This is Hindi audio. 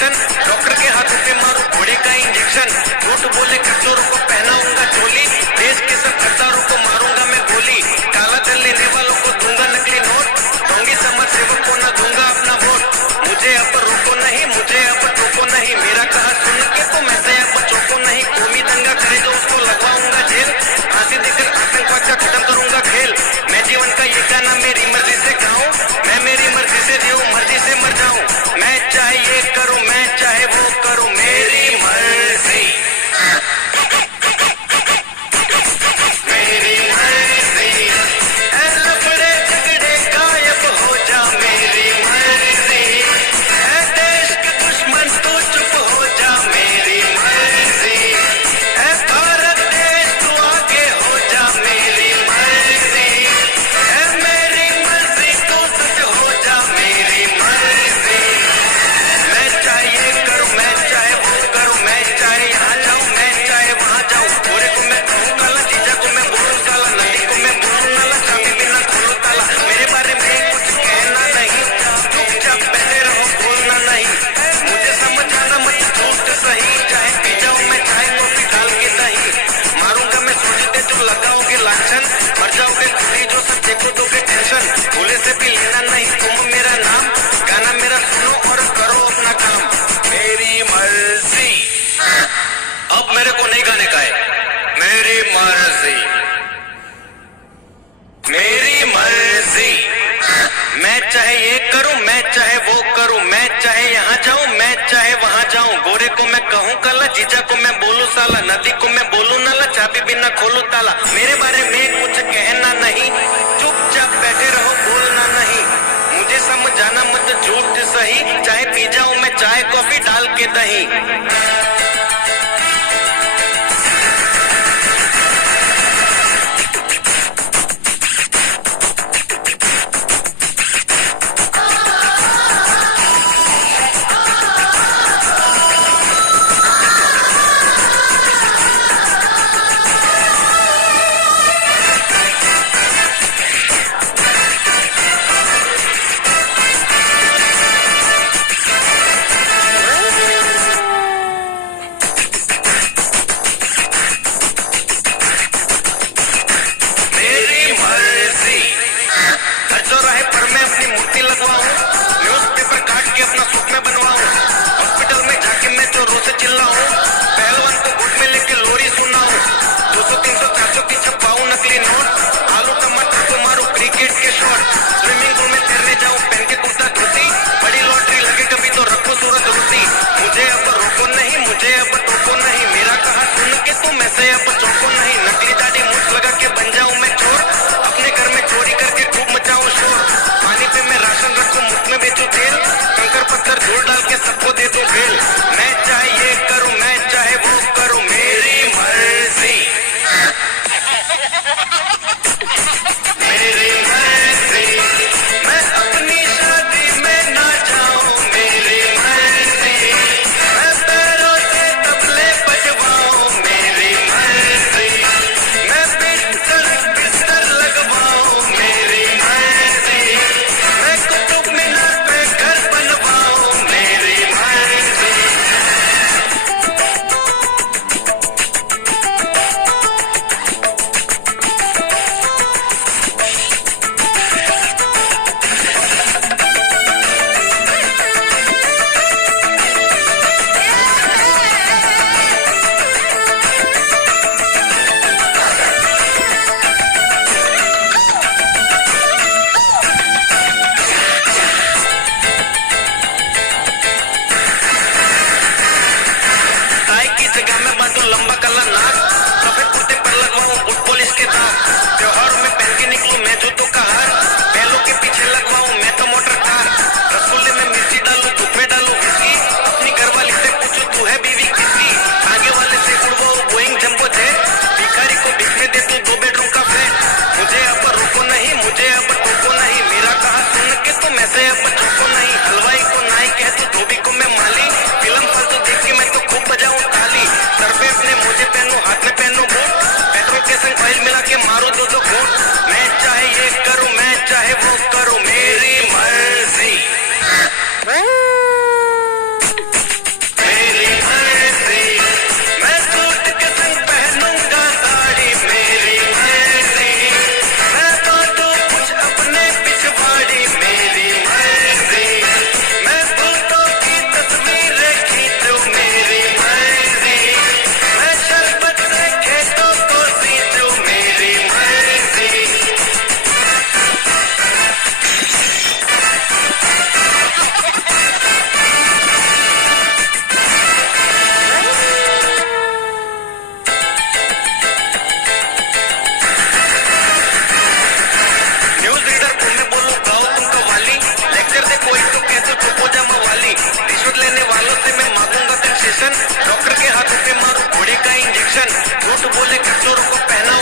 कनेक्शन, डॉक्टर के हाथों पे मारू घोड़े का इंजेक्शन, झूठ बोले कमजोरों को पहनाऊंगा चोली, देश के सब गद्दारों को मारूंगा मैं गोली, काला धन लेने वालों को दूंगा नकली नोट, ढोंगी समाज सेवक को न दूंगा अपना वोट, मुझे अब रोको नहीं, मुझे अब टोको नहीं, मेरा कहा सुन के तो मैं से अब चौको नहीं, कौमी दंगा करे जो उसको लगवाऊंगा जेल, फांसी देकर आतंकवाद का खत्म करूंगा खेल, मैं जीवन का ये गाना मेरी मर्जी से गाऊं, मैं मेरी मर्जी से जीऊं, मर्जी से मर जाऊं, मैं चाहे ये करूं, मैं चाहे वो करूं, मेरी मर्जी, मेरी मर्जी, ऐ लफड़े झगड़े गायब हो जा, मेरी मर्जी, ऐ देश के दुश्मन तू चुप हो जा, मेरी मर्जी, ऐ भारत देश तू आगे हो जा, मेरी मर्जी, ऐ मेरी मर्जी तू सच हो जा, मेरी मर्जी, मैं चाहे ये करूं, मैं चाहे वो करूं, मैं चाहे यहाँ जाऊं, मैं चाहे वहाँ जाऊं, गोरे को मैं कहूँ काला, जीजा को मैं बोलूं काला, नदी को मैं बोलूं नाला, चाबी बिना खोलो ताला, मेरे बारे में कुछ कहना नहीं, चुपचाप बैठे रहो बोलना नहीं, मुझे समझाना मत झूठ सही, चाहे पी जाऊं मैं चाहे कॉफी डाल के दही, मारूंगा मैं सोचते जो लगाओगे लाछन, मर जाओगे खुली जो सब देखो दोगे टेंशन, भूले से भी लेना नहीं तुम मेरा नाम, गाना मेरा सुनो और करो अपना काम, मेरी मर्जी, अब मेरे को नहीं गाने का है, मेरी मर्जी, मेरी मर्जी, मैं चाहे ये करूं, मैं चाहे वो करूं, मैं चाहे यहाँ जाऊं, मैं चाहे वहाँ जाऊं, गोरे को मैं कहूँ काला, जीजा को मैं बोलूं साला, नदी को मैं बोलूं नाला, चाबी बिना खोलूं ताला, मेरे बारे में कुछ कहना नहीं, चुपचाप बैठे रहो बोलना नहीं, मुझे समझाना मत झूठ सही, चाहे पी जाऊं मैं चाहे कॉफी डाल के दही, चौराहे पर मैं अपनी मूर्ति लगवाऊं, न्यूज़पेपर काट के अपना सुख में बनवाऊं, हॉस्पिटल में जाके मैं चोरों से चिल्लाऊं, पहलवान को गुट में लेके लोरी सुनाऊं, 200 300 400 की छपाऊं नकली नोट, आलू टमाटर को मारूं क्रिकेट के शॉट, स्विमिंग पूल में तैरने जाऊं पहन के कुर्ता धोती, बड़ी लॉटरी लगे कभी तो रखो सूरत रूसी, मुझे अब रोको नहीं, मुझे अब टोको नहीं, मेरा कहा सुन के तुम ऐसे अब चौको नहीं, नकली दाढ़ी मूछ लगा के बन जाऊं मैं चोर, अपने घर में चोरी करके खूब मचाऊं शोर, पानी पे मैं राशन रखूं मुफ्त में बेचूं तेल, कंकर पत्थर धूल डाल के सबको दे दूं बेल, मैं चाहे ये करूं, मैं चाहे वो करूं, मेरी मर्जी, मेरी मर्जी, मैं अपनी शादी में ना जाऊं, मेरी मर्जी, मैं पैरों से तबले बजवाऊं, मेरी मर्जी, मैं बिस्तर लगवाऊं, मेरी मर्जी, मैं कुतुब मीनार पे घर बनवाऊं, मेरी मर्जी, टाई की जगह में बांधूं लंबा काला नाक, सफेद कुर्ते पर लगवाऊं बूट पुलिस के दाग, त्योहार में पहन के निकलूं मैं जूतों का हार, बैलों के पीछे लगवाऊं मैं तो मोटर कार, रसगुल्ले में मिर्ची डालूं धूप में डालूं विस्की, अपनी घरवाली से पूछूं तू है बीवी किसकी, आगे वाले से उड़वाऊं बोइंग जंबो जेट, भिखारी को भीख में दे दूं 2 बेडरूम का फ्लैट, मुझे अब रोको नहीं, मुझे अब टोको नहीं, मेरा कहा सुन के तुम ऐसे अब चौको नहीं, हलवाई को नाई कह दूं धोबी को मैं माली, फिल्म फालतू देख के मैं तो खूब बजाऊं ताली, सर पे अपने मोजे पहनूं हाथ में पहनूं बूट, पेट्रोल के संग ऑयल मिला के मारूं 2 घूंट, मैं चाहे ये करूं, मैं चाहे वो करूं, मेरी मर्जी, एक्शन, झूठ बोले किशोर को पहना